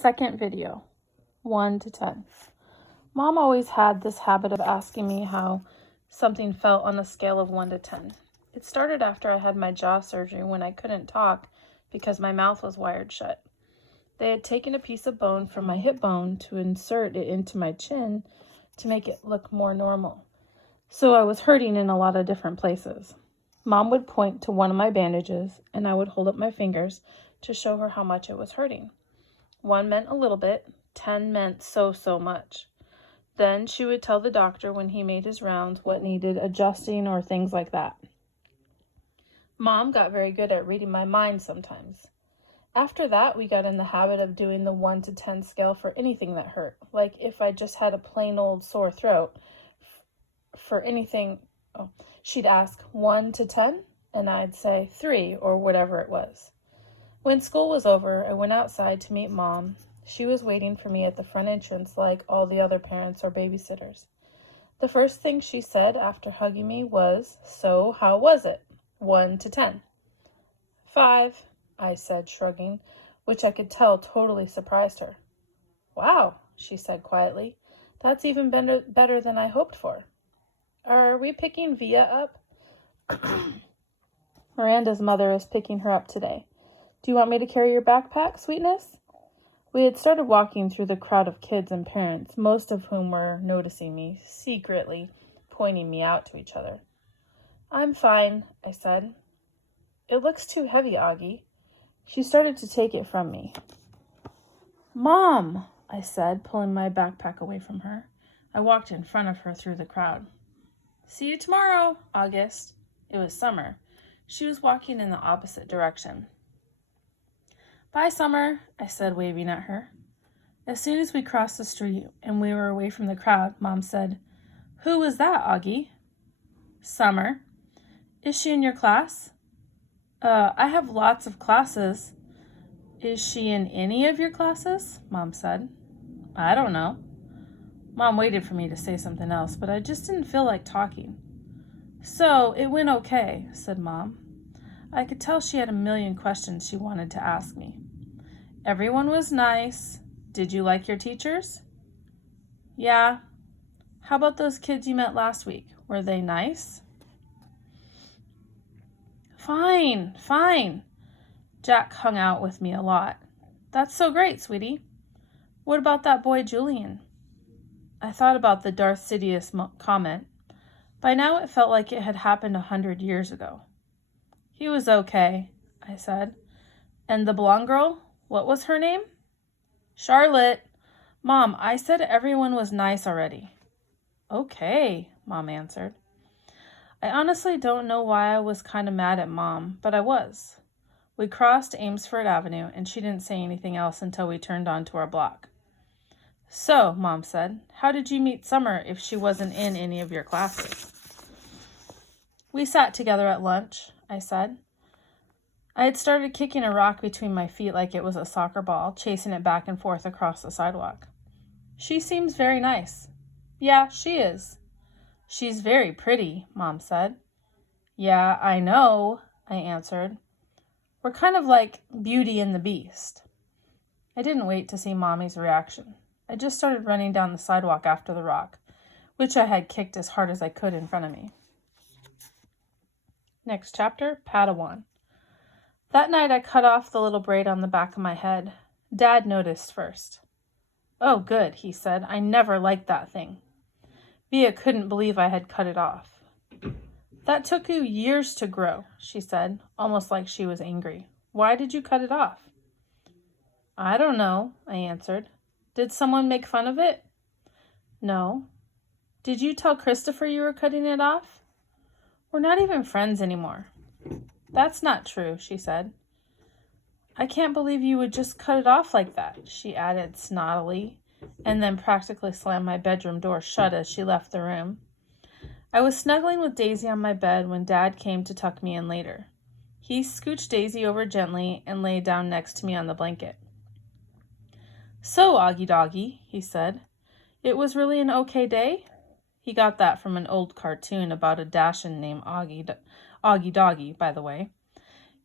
Second video, 1 to 10. Mom always had this habit of asking me how something felt on a scale of 1 to 10. It started after I had my jaw surgery when I couldn't talk because my mouth was wired shut. They had taken a piece of bone from my hip bone to insert it into my chin to make it look more normal. So I was hurting in a lot of different places. Mom would point to one of my bandages and I would hold up my fingers to show her how much it was hurting. 1 meant a little bit, 10 meant so much. Then she would tell the doctor when he made his rounds what needed adjusting or things like that. Mom got very good at reading my mind sometimes. After that, we got in the habit of doing the 1 to 10 scale for anything that hurt. Like if I just had a plain old sore throat, for anything, she'd ask 1 to 10, and I'd say 3 or whatever it was. When school was over, I went outside to meet Mom. She was waiting for me at the front entrance like all the other parents or babysitters. The first thing she said after hugging me was, "So, how was it? 1 to 10. 5, I said, shrugging, which I could tell totally surprised her. "Wow," she said quietly. "That's even better than I hoped for. Are we picking Via up?" "Miranda's mother is picking her up today. Do you want me to carry your backpack, sweetness?" We had started walking through the crowd of kids and parents, most of whom were noticing me, secretly pointing me out to each other. "I'm fine," I said. "It looks too heavy, Augie." She started to take it from me. "Mom," I said, pulling my backpack away from her. I walked in front of her through the crowd. "See you tomorrow, August." It was Summer. She was walking in the opposite direction. "Bye, Summer," I said, waving at her. As soon as we crossed the street and we were away from the crowd, Mom said, "Who was that, Augie?" "Summer." "Is she in your class?" I have lots of classes." "Is she in any of your classes?" Mom said. "I don't know." Mom waited for me to say something else, but I just didn't feel like talking. "So, it went okay," said Mom. I could tell she had a million questions she wanted to ask me. "Everyone was nice. Did you like your teachers?" "Yeah." "How about those kids you met last week? Were they nice?" Fine. Jack hung out with me a lot." "That's so great, sweetie. What about that boy, Julian?" I thought about the Darth Sidious comment. By now it felt like it had happened 100 years ago. "He was okay," I said. "And the blonde girl, what was her name?" "Charlotte." "Mom, I said everyone was nice already." "Okay," Mom answered. I honestly don't know why I was kind of mad at Mom, but I was. We crossed Amesfort Avenue, and she didn't say anything else until we turned onto our block. "So," Mom said, "how did you meet Summer if she wasn't in any of your classes?" "We sat together at lunch," I said. I had started kicking a rock between my feet like it was a soccer ball, chasing it back and forth across the sidewalk. "She seems very nice." "Yeah, she is." "She's very pretty," Mom said. "Yeah, I know," I answered. "We're kind of like Beauty and the Beast." I didn't wait to see Mommy's reaction. I just started running down the sidewalk after the rock, which I had kicked as hard as I could in front of me. Next chapter, Padawan. That night I cut off the little braid on the back of my head. Dad noticed first. "Oh, good," he said. "I never liked that thing." Via couldn't believe I had cut it off. "That took you years to grow," she said, almost like she was angry. "Why did you cut it off?" "I don't know," I answered. "Did someone make fun of it?" "No." "Did you tell Christopher you were cutting it off?" "We're not even friends anymore." "That's not true," she said. "I can't believe you would just cut it off like that," she added snottily, and then practically slammed my bedroom door shut as she left the room. I was snuggling with Daisy on my bed when Dad came to tuck me in later. He scooched Daisy over gently and lay down next to me on the blanket. "So, Augie Doggie," he said, "it was really an okay day?" He got that from an old cartoon about a Dashin named Augie Doggie, by the way.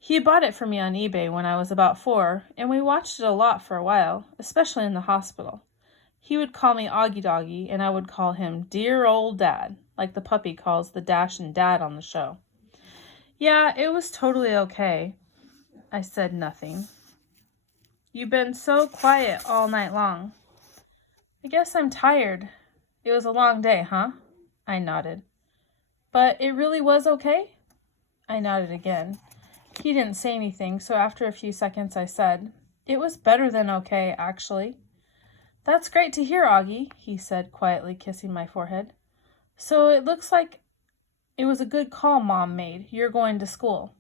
He bought it for me on eBay when I was about 4, and we watched it a lot for a while, especially in the hospital. He would call me Augie Doggy, and I would call him Dear Old Dad, like the puppy calls the Dashin' dad on the show. Yeah, it was totally okay. I said nothing. You've been so quiet all night long. I guess I'm tired. It was a long day, huh? I nodded. But it really was okay? I nodded again. He didn't say anything, so after a few seconds I said, It was better than okay, actually. That's great to hear, Augie, he said, quietly kissing my forehead. So it looks like it was a good call Mom made. You're going to school.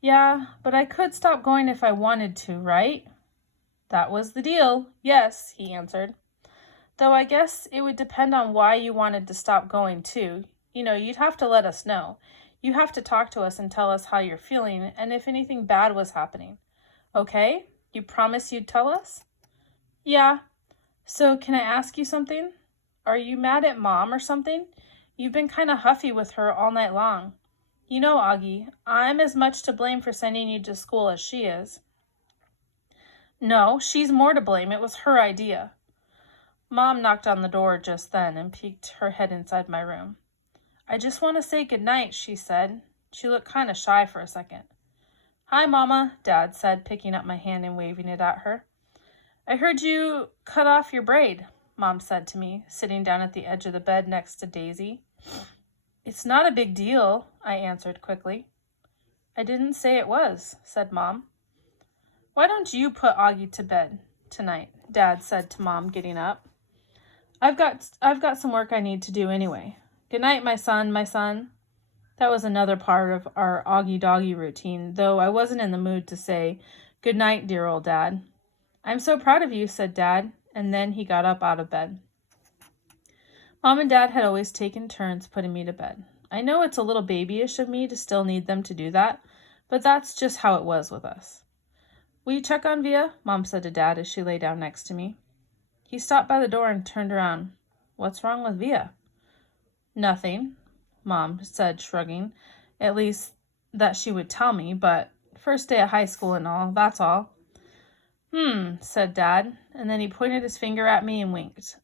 Yeah, but I could stop going if I wanted to, right? That was the deal. Yes, he answered. Though I guess it would depend on why you wanted to stop going, too. You'd have to let us know. You have to talk to us and tell us how you're feeling and if anything bad was happening. Okay? You promise you'd tell us? Yeah. So can I ask you something? Are you mad at Mom or something? You've been kind of huffy with her all night long. Augie, I'm as much to blame for sending you to school as she is. No, she's more to blame. It was her idea. Mom knocked on the door just then and peeked her head inside my room. I just want to say goodnight, she said. She looked kind of shy for a second. Hi, Mama, Dad said, picking up my hand and waving it at her. I heard you cut off your braid, Mom said to me, sitting down at the edge of the bed next to Daisy. It's not a big deal, I answered quickly. I didn't say it was, said Mom. Why don't you put Augie to bed tonight, Dad said to Mom, getting up. I've got some work I need to do anyway. Good night, my son, my son. That was another part of our Augie Doggy routine, though I wasn't in the mood to say, Good night, dear old Dad. I'm so proud of you, said Dad, and then he got up out of bed. Mom and Dad had always taken turns putting me to bed. I know it's a little babyish of me to still need them to do that, but that's just how it was with us. Will you check on Via? Mom said to Dad as she lay down next to me. He stopped by the door and turned around. What's wrong with Via? Nothing, Mom said, shrugging. At least that she would tell me, but first day of high school and all, that's all. Said Dad, and then he pointed his finger at me and winked.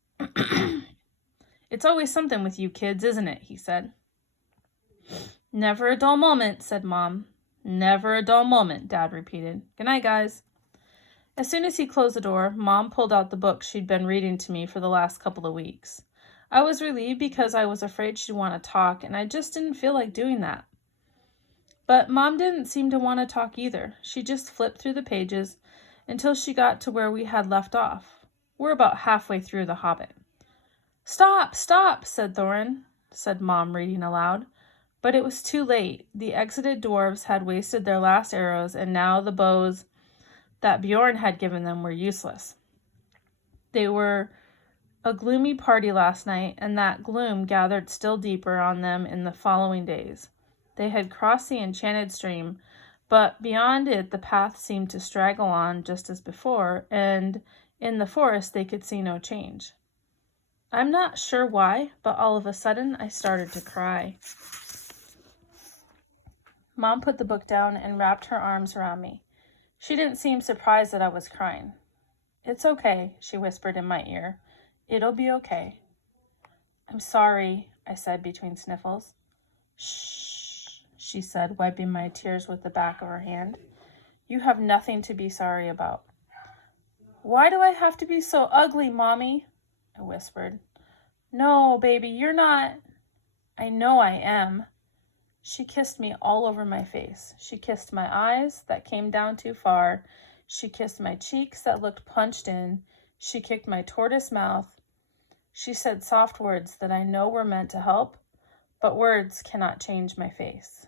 It's always something with you kids, isn't it? He said. Never a dull moment, said Mom. Never a dull moment, Dad repeated. Good night, guys. As soon as he closed the door, Mom pulled out the book she'd been reading to me for the last couple of weeks. I was relieved because I was afraid she'd want to talk, and I just didn't feel like doing that. But Mom didn't seem to want to talk either. She just flipped through the pages until she got to where we had left off. We're about halfway through The Hobbit. Stop, stop, said Thorin, said Mom, reading aloud. But it was too late. The exited dwarves had wasted their last arrows, and now the bows that Bjorn had given them were useless. They were a gloomy party last night, and that gloom gathered still deeper on them in the following days. They had crossed the enchanted stream, but beyond it the path seemed to straggle on just as before, and in the forest they could see no change. I'm not sure why, but all of a sudden I started to cry. Mom put the book down and wrapped her arms around me. She didn't seem surprised that I was crying. It's okay, she whispered in my ear. It'll be okay. I'm sorry, I said between sniffles. Shh, she said, wiping my tears with the back of her hand. You have nothing to be sorry about. Why do I have to be so ugly, Mommy? I whispered. No, baby, you're not. I know I am. She kissed me all over my face. She kissed my eyes that came down too far. She kissed my cheeks that looked punched in. She kicked my tortoise mouth. She said soft words that I know were meant to help, but words cannot change my face.